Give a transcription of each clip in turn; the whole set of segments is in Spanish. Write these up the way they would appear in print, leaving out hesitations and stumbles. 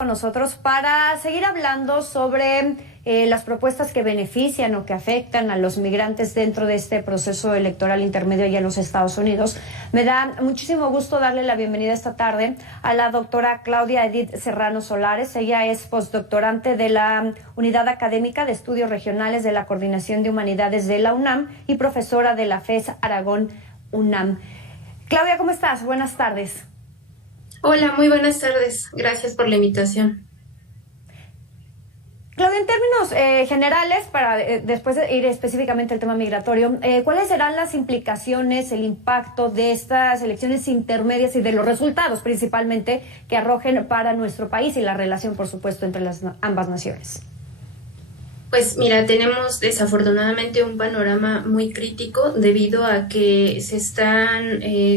Con nosotros para seguir hablando sobre las propuestas que benefician o que afectan a los migrantes dentro de este proceso electoral intermedio allá en los Estados Unidos. Me da muchísimo gusto darle la bienvenida esta tarde a la doctora Claudia Edith Serrano Solares. Ella es postdoctorante de la Unidad Académica de Estudios Regionales de la Coordinación de Humanidades de la UNAM y profesora de la FES Aragón UNAM. Claudia, ¿cómo estás? Buenas tardes. Hola, muy buenas tardes. Gracias por la invitación. Claudia, en términos generales, para después de ir específicamente al tema migratorio, ¿cuáles serán las implicaciones, el impacto de estas elecciones intermedias y de los resultados principalmente que arrojen para nuestro país y la relación, por supuesto, entre ambas naciones? Pues mira, tenemos desafortunadamente un panorama muy crítico debido a que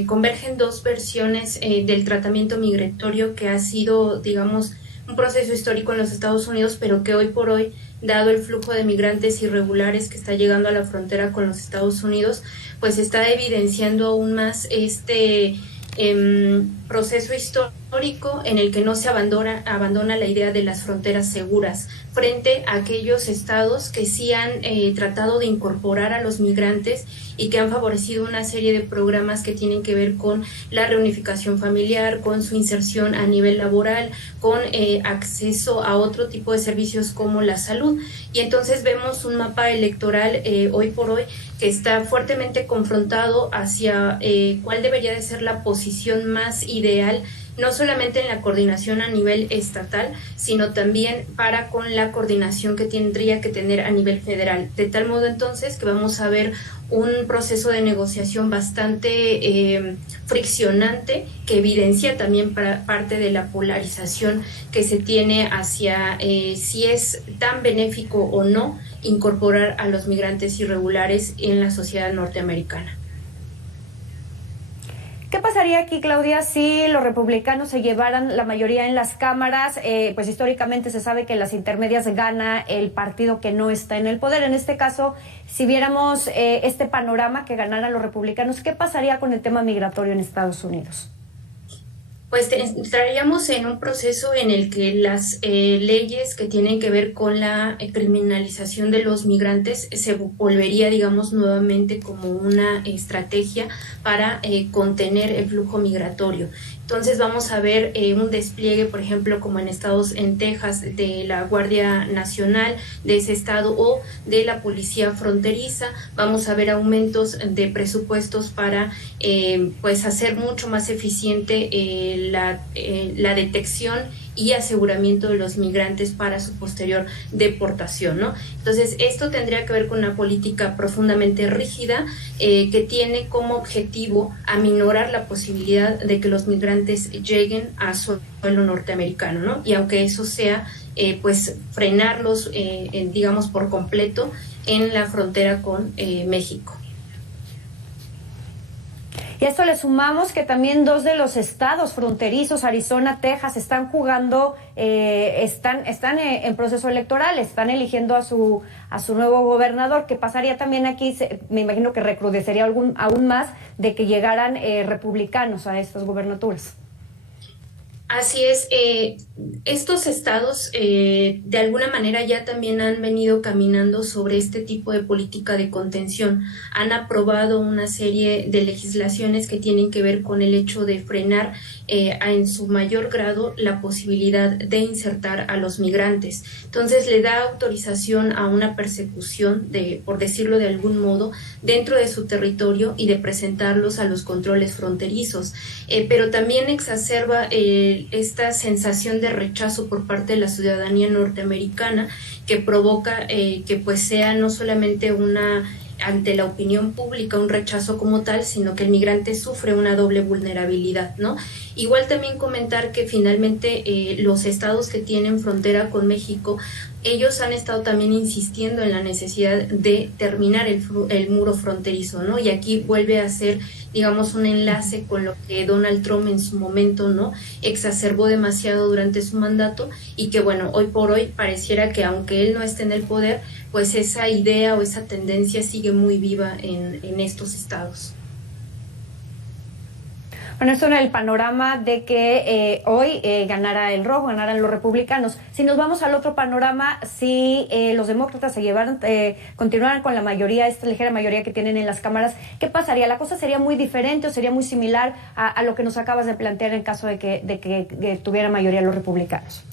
convergen dos versiones del tratamiento migratorio que ha sido, digamos, un proceso histórico en los Estados Unidos, pero que hoy por hoy, dado el flujo de migrantes irregulares que está llegando a la frontera con los Estados Unidos, pues está evidenciando aún más este proceso histórico en el que no se abandona la idea de las fronteras seguras frente a aquellos estados que sí han tratado de incorporar a los migrantes y que han favorecido una serie de programas que tienen que ver con la reunificación familiar, con su inserción a nivel laboral, con acceso a otro tipo de servicios como la salud. Y entonces vemos un mapa electoral hoy por hoy que está fuertemente confrontado hacia cuál debería de ser la posición más ideal, no solamente en la coordinación a nivel estatal, sino también para con la coordinación que tendría que tener a nivel federal. De tal modo entonces que vamos a ver un proceso de negociación bastante friccionante que evidencia también parte de la polarización que se tiene hacia si es tan benéfico o no incorporar a los migrantes irregulares en la sociedad norteamericana. ¿Qué pasaría aquí, Claudia, si los republicanos se llevaran la mayoría en las cámaras? Pues históricamente se sabe que en las intermedias gana el partido que no está en el poder. En este caso, si viéramos este panorama que ganaran los republicanos, ¿qué pasaría con el tema migratorio en Estados Unidos? Pues entraríamos en un proceso en el que las leyes que tienen que ver con la criminalización de los migrantes se volvería, digamos, nuevamente como una estrategia para contener el flujo migratorio. Entonces vamos a ver un despliegue, por ejemplo, como en Texas, de la Guardia Nacional de ese estado o de la Policía Fronteriza. Vamos a ver aumentos de presupuestos para pues hacer mucho más eficiente la detección y aseguramiento de los migrantes para su posterior deportación, ¿no? Entonces, esto tendría que ver con una política profundamente rígida que tiene como objetivo aminorar la posibilidad de que los migrantes lleguen a suelo norteamericano, ¿no? Y aunque eso sea, pues, frenarlos, digamos, por completo en la frontera con México. Y a esto le sumamos que también dos de los estados fronterizos, Arizona, Texas, están jugando, están en proceso electoral, están eligiendo a su nuevo gobernador. ¿Qué pasaría también aquí? Me imagino que recrudecería aún más de que llegaran republicanos a estas gubernaturas. Así es, estos estados de alguna manera ya también han venido caminando sobre este tipo de política de contención. Han aprobado una serie de legislaciones que tienen que ver con el hecho de frenar en su mayor grado la posibilidad de insertar a los migrantes. Entonces le da autorización a una persecución, por decirlo de algún modo, dentro de su territorio y de presentarlos a los controles fronterizos. Pero también exacerba esta sensación de rechazo por parte de la ciudadanía norteamericana que provoca que pues sea no solamente ante la opinión pública un rechazo como tal, sino que el migrante sufre una doble vulnerabilidad, ¿no? Igual también comentar que finalmente los estados que tienen frontera con México, ellos han estado también insistiendo en la necesidad de terminar el muro fronterizo, ¿no? Y aquí vuelve a ser, digamos, un enlace con lo que Donald Trump en su momento, ¿no?, exacerbó demasiado durante su mandato y que, bueno, hoy por hoy pareciera que aunque él no esté en el poder, pues esa idea o esa tendencia sigue muy viva en estos estados. Bueno, eso en el panorama de que hoy ganara el rojo, ganaran los republicanos. Si nos vamos al otro panorama, si los demócratas continuaran con la mayoría, esta ligera mayoría que tienen en las cámaras, ¿qué pasaría? ¿La cosa sería muy diferente o sería muy similar a lo que nos acabas de plantear en caso de que tuviera mayoría los republicanos?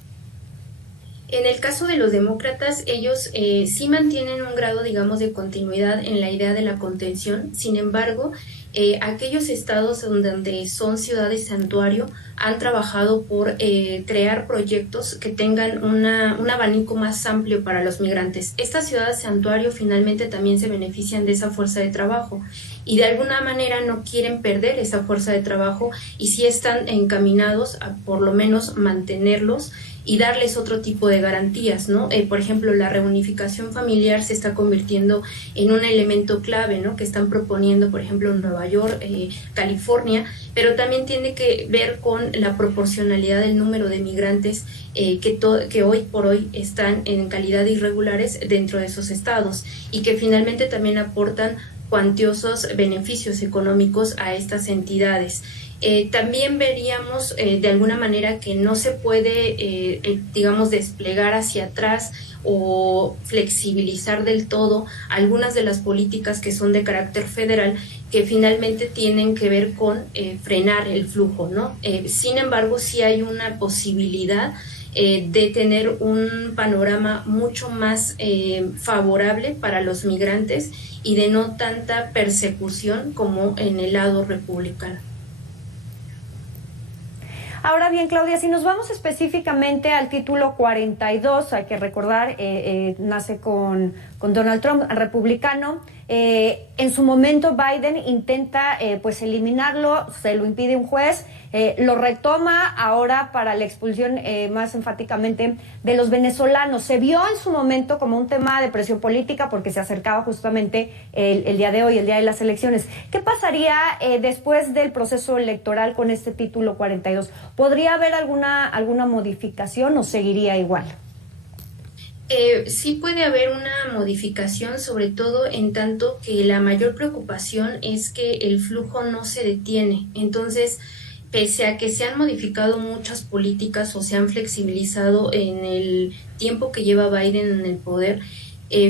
En el caso de los demócratas, ellos sí mantienen un grado, digamos, de continuidad en la idea de la contención. Sin embargo, aquellos estados donde son ciudades santuario han trabajado por crear proyectos que tengan un abanico más amplio para los migrantes. Estas ciudades santuario finalmente también se benefician de esa fuerza de trabajo y de alguna manera no quieren perder esa fuerza de trabajo y sí están encaminados a por lo menos mantenerlos y darles otro tipo de garantías, ¿no? Por ejemplo, la reunificación familiar se está convirtiendo en un elemento clave, ¿no? Que están proponiendo, por ejemplo, en Nueva York, California, pero también tiene que ver con la proporcionalidad del número de migrantes que hoy por hoy están en calidad de irregulares dentro de esos estados y que finalmente también aportan cuantiosos beneficios económicos a estas entidades. También veríamos de alguna manera que no se puede, digamos, desplegar hacia atrás o flexibilizar del todo algunas de las políticas que son de carácter federal que finalmente tienen que ver con frenar el flujo, ¿no? Sin embargo, sí hay una posibilidad de tener un panorama mucho más favorable para los migrantes y de no tanta persecución como en el lado republicano. Ahora bien, Claudia, si nos vamos específicamente al título 42, hay que recordar, nace con Donald Trump, republicano. En su momento Biden intenta pues eliminarlo, se lo impide un juez, lo retoma ahora para la expulsión más enfáticamente de los venezolanos. Se vio en su momento como un tema de presión política porque se acercaba justamente el día de hoy, el día de las elecciones. ¿Qué pasaría después del proceso electoral con este título 42? ¿Podría haber alguna modificación o seguiría igual? Sí puede haber una modificación, sobre todo en tanto que la mayor preocupación es que el flujo no se detiene. Entonces, pese a que se han modificado muchas políticas o se han flexibilizado en el tiempo que lleva Biden en el poder,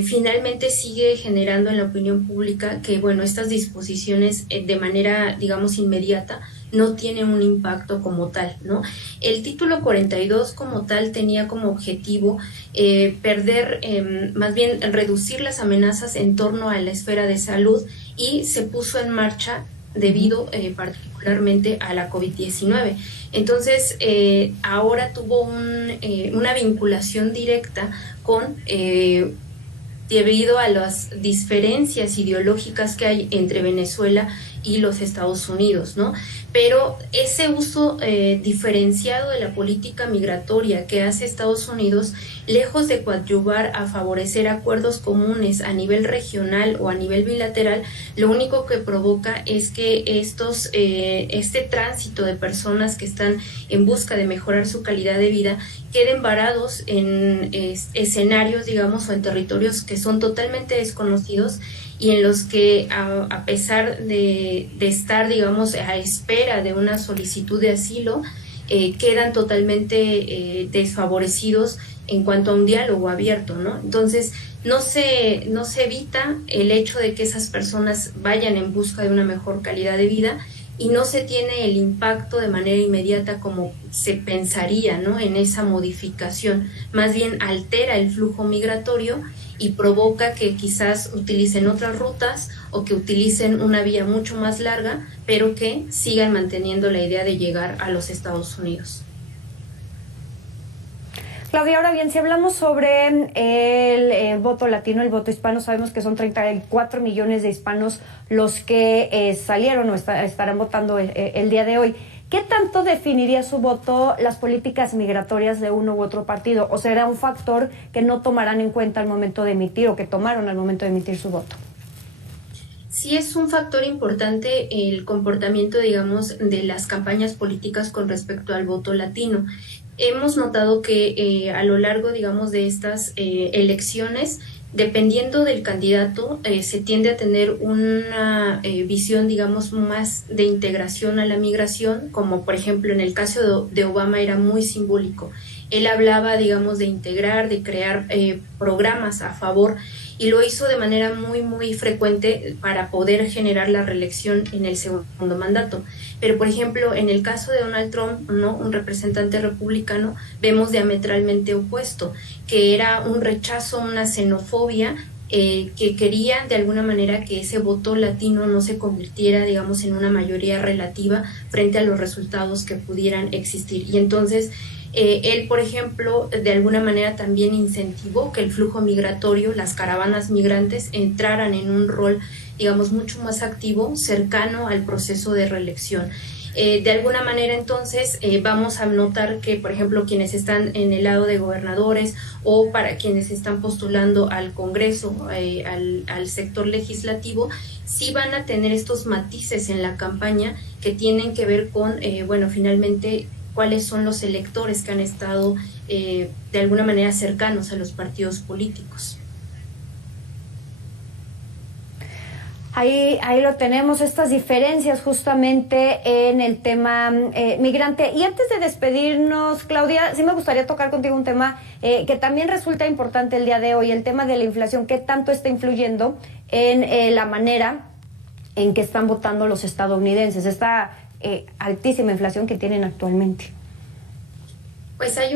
finalmente sigue generando en la opinión pública que, bueno, estas disposiciones de manera, digamos, inmediata no tiene un impacto como tal, ¿no? El título 42 como tal tenía como objetivo más bien reducir las amenazas en torno a la esfera de salud y se puso en marcha debido particularmente a la COVID-19. Entonces, ahora tuvo una vinculación directa con debido a las diferencias ideológicas que hay entre Venezuela y los Estados Unidos, ¿no? Pero ese uso diferenciado de la política migratoria que hace Estados Unidos, lejos de coadyuvar a favorecer acuerdos comunes a nivel regional o a nivel bilateral, lo único que provoca es que este tránsito de personas que están en busca de mejorar su calidad de vida queden varados en escenarios, digamos, o en territorios que son totalmente desconocidos y en los que a pesar de estar, digamos, a espera de una solicitud de asilo, quedan totalmente desfavorecidos en cuanto a un diálogo abierto, ¿no? Entonces, no se evita el hecho de que esas personas vayan en busca de una mejor calidad de vida y no se tiene el impacto de manera inmediata como se pensaría, ¿no? En esa modificación. Más bien altera el flujo migratorio y provoca que quizás utilicen otras rutas o que utilicen una vía mucho más larga, pero que sigan manteniendo la idea de llegar a los Estados Unidos. Claudia, ahora bien, si hablamos sobre el voto latino, el voto hispano, sabemos que son 34 millones de hispanos los que salieron o estarán votando el día de hoy. ¿Qué tanto definiría su voto las políticas migratorias de uno u otro partido? ¿O será un factor que no tomarán en cuenta al momento de emitir o que tomaron al momento de emitir su voto? Sí es un factor importante el comportamiento, digamos, de las campañas políticas con respecto al voto latino. Hemos notado que a lo largo, digamos, de estas elecciones dependiendo del candidato, se tiende a tener una visión, digamos, más de integración a la migración, como por ejemplo en el caso de Obama era muy simbólico. Él hablaba, digamos, de integrar, de crear programas a favor, y lo hizo de manera muy frecuente para poder generar la reelección en el segundo mandato. Pero, por ejemplo, en el caso de Donald Trump, ¿no?, un representante republicano, vemos diametralmente opuesto, que era un rechazo, una xenofobia, que quería de alguna manera que ese voto latino no se convirtiera, digamos, en una mayoría relativa frente a los resultados que pudieran existir. Y entonces él, por ejemplo, de alguna manera también incentivó que el flujo migratorio, las caravanas migrantes, entraran en un rol, digamos, mucho más activo, cercano al proceso de reelección. De alguna manera, entonces, vamos a notar que, por ejemplo, quienes están en el lado de gobernadores o para quienes están postulando al Congreso, al sector legislativo, sí van a tener estos matices en la campaña que tienen que ver con, bueno, finalmente, cuáles son los electores que han estado de alguna manera cercanos a los partidos políticos. Ahí lo tenemos, estas diferencias justamente en el tema migrante. Y antes de despedirnos, Claudia, sí me gustaría tocar contigo un tema que también resulta importante el día de hoy, el tema de la inflación. ¿Qué tanto está influyendo en la manera en que están votando los estadounidenses? Esta altísima inflación que tienen actualmente. Pues hay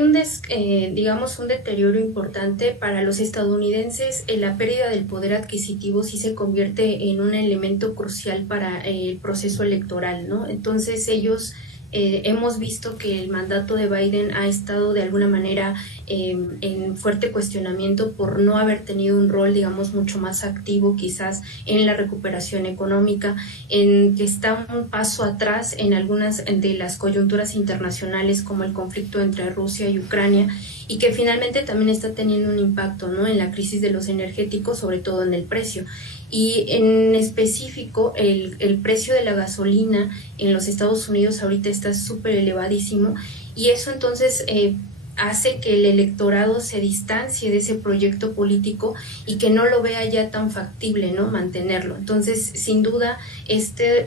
digamos, un deterioro importante para los estadounidenses. La pérdida del poder adquisitivo sí se convierte en un elemento crucial para el proceso electoral, ¿no? Entonces ellos hemos visto que el mandato de Biden ha estado de alguna manera en fuerte cuestionamiento por no haber tenido un rol, digamos, mucho más activo quizás en la recuperación económica, en que está un paso atrás en algunas de las coyunturas internacionales como el conflicto entre Rusia y Ucrania, y que finalmente también está teniendo un impacto, ¿no?, en la crisis de los energéticos, sobre todo en el precio. Y en específico el precio de la gasolina en los Estados Unidos ahorita está súper elevadísimo, y eso entonces hace que el electorado se distancie de ese proyecto político y que no lo vea ya tan factible, ¿no?, mantenerlo. Entonces, sin duda,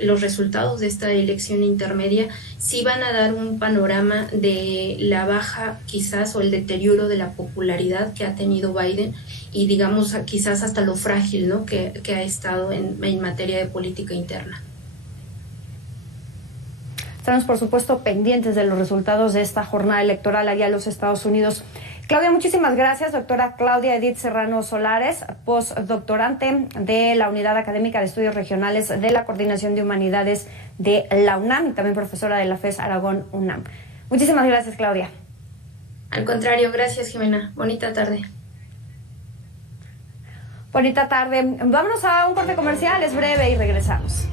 los resultados de esta elección intermedia sí van a dar un panorama de la baja quizás o el deterioro de la popularidad que ha tenido Biden, y digamos quizás hasta lo frágil, ¿no?, que ha estado en materia de política interna. Estamos, por supuesto, pendientes de los resultados de esta jornada electoral allá en los Estados Unidos. Claudia, muchísimas gracias. Doctora Claudia Edith Serrano Solares, postdoctorante de la Unidad Académica de Estudios Regionales de la Coordinación de Humanidades de la UNAM y también profesora de la FES Aragón UNAM. Muchísimas gracias, Claudia. Al contrario, gracias, Jimena. Bonita tarde. Bonita tarde. Vámonos a un corte comercial, es breve y regresamos.